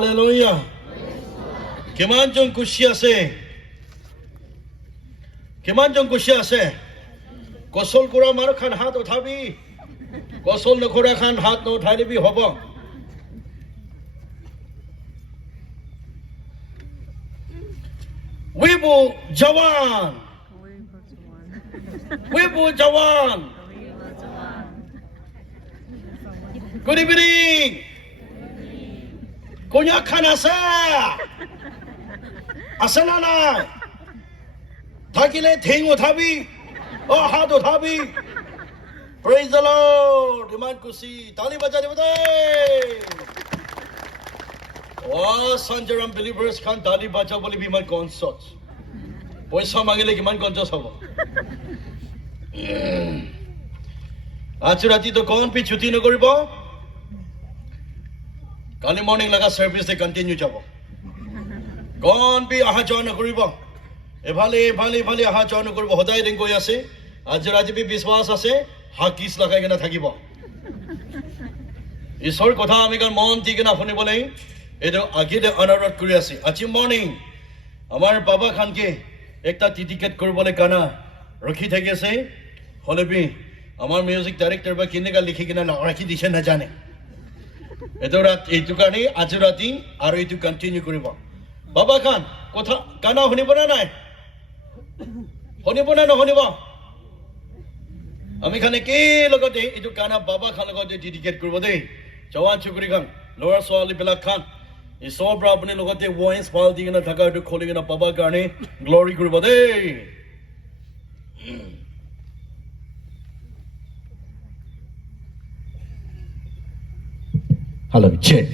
Hallelujah. কিমান জন খুশি আছে? কিমান জন খুশি আছে? গছল কৰা মাৰ খান হাত উঠাবি, গছল নকৰা খান হাত নুঠাই দিবি হ'ব। Wibu Jawan. Wibu Jawan. Good evening. Konyak khan asa. Asana na. Thakile thing uthabi. Oh hath uthabi. Praise the Lord. Iman kushi. Tali baja de. Oh, Samziuram believers khan tali baja boli biman concert. Poisa mangile kiman concert hobo. Aaj rati to kon pi chuti nokoribo. Kali morning laga service de continue jabo. Kon pi aha join nokoribo. Ephale aha join nokoribo. Hodai din koi ase. Aaj rati pi biswas ase. Hakis lagai kena thakibo. Ishor kotha ami kan mon ti kena shunibo lai. Edo agide অনুরোধ কৰি আছে আজি morning আমার বাবা খানকে একটা ticket করবলে কানা রখি থেকেছে হলেবি আমার মিউজিক ডাইরেক্টর বা কিনেগা লিখি কিনা রাখি দিছে না জানে এতো রাত এইটু কারণে আজ রাতি আর এইটু কন্টিনিউ করিব বাবা খান কথা কানা শুনিব না নাই শুনিব না নহনিব আমি খানে কে লগতে এইটু কানা বাবা খান লগতে টিকেট করব দেই জওয়ান চুকুরি খান লোয়ার সোয়ালি বেলা খান Is so proud when you look at the wines while the inner Taka to calling in a Papa Garni, glory group of day. Hello, check.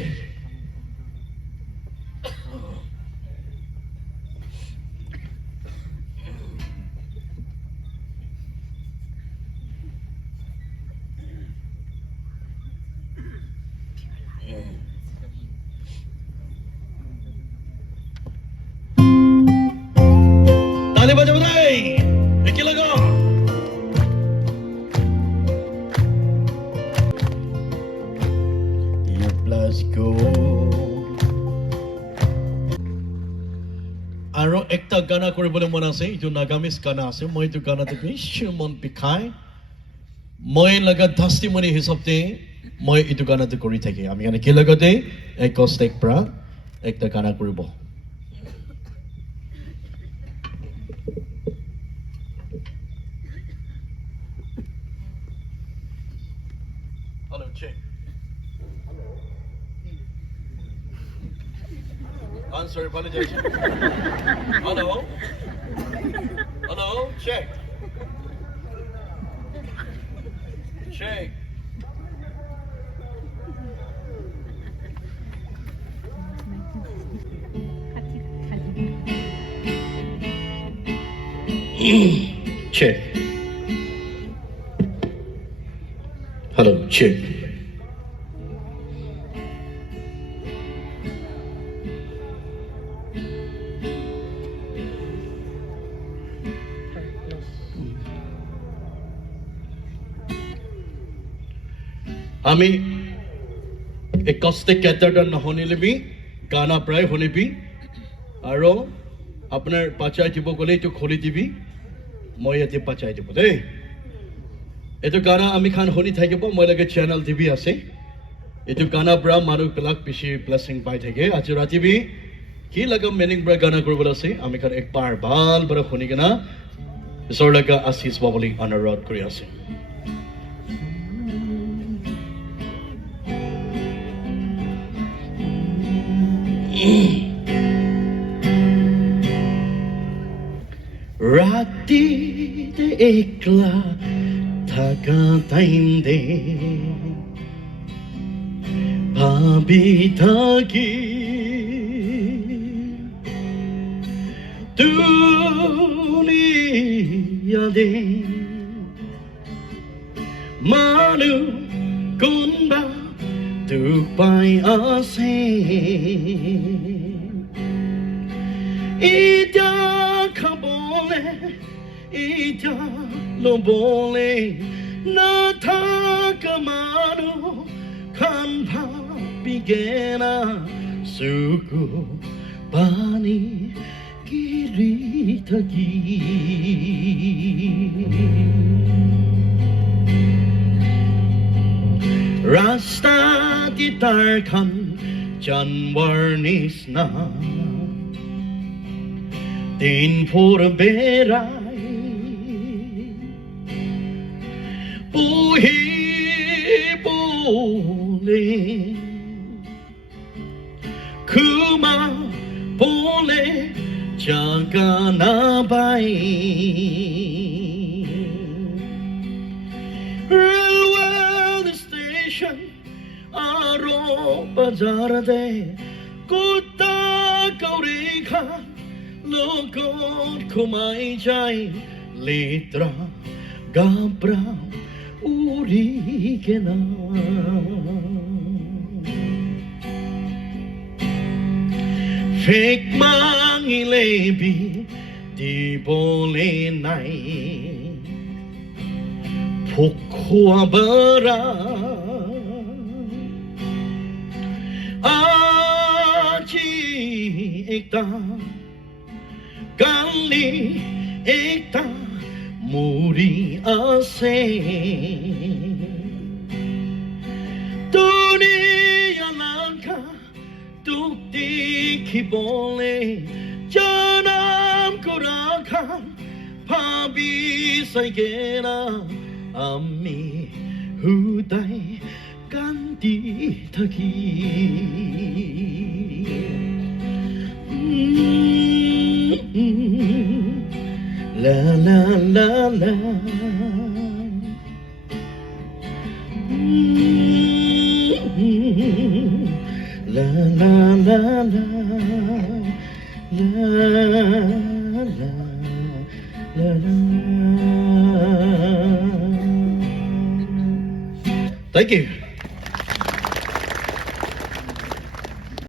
আৰু একটা গানা কৰিবলৈ মন আছে ইটো নাগামিজ গানা আছে মই ইটো গানাটো নিশ্চয় মন পিখাই মই লগা ধাস্তিমনি হিচাপতে মই ইটো গানাটো কৰি থাকি আমি মানে কি লগতে একষ্টিক পৰা একটা গানা কৰিব Hello check Answer, apologize. Hello? Hello? Check. Check. Check. Hello, check. আমি একষ্টিক ক্যাটারডন নহনিলেবি গানা প্রায় শুনিবি আৰু আপোনাৰ পাচাই দিব গলে এইটো খুলি দিবি মই এতে পাচাই দিব দেই এইটো গানা আমি খান শুনি থাকিব মই লাগে চেনেল টিভি আছে এইটো গানা পৰা মানুহ বিলাক বেছি ব্লেসিং পাই থাকে আজি ৰাতিবি কি লাগা মিনিং পৰা গানা কৰিবলৈ আছে আমি খান একবাৰ ভাল বৰা শুনি কিনা ঈশ্বৰ লগা আশীষ পাবলৈ অনুৰোধ কৰি আছে Rati de ekla thaka tainde bhabi thaki duniya de manu kunba tupai ase ida khabole ida lobole na thakamanu khan bigena suku bani kiri thagi Rasta gitar khan janwarnis na Tin for berai Puhi pole Kuma pole jaga na bai Railway station aro bazar de kutta kauri khan Logot kumai jai letra gabra uri kena Fake mangi lebi di bole nai Pukwa bara Aji ekta Kali ekta muri ase Dunia langka tukti kibole Janam kurakan pabi saigera Ami hudai ganti thaki La la la la La la la la La la la la Thank you.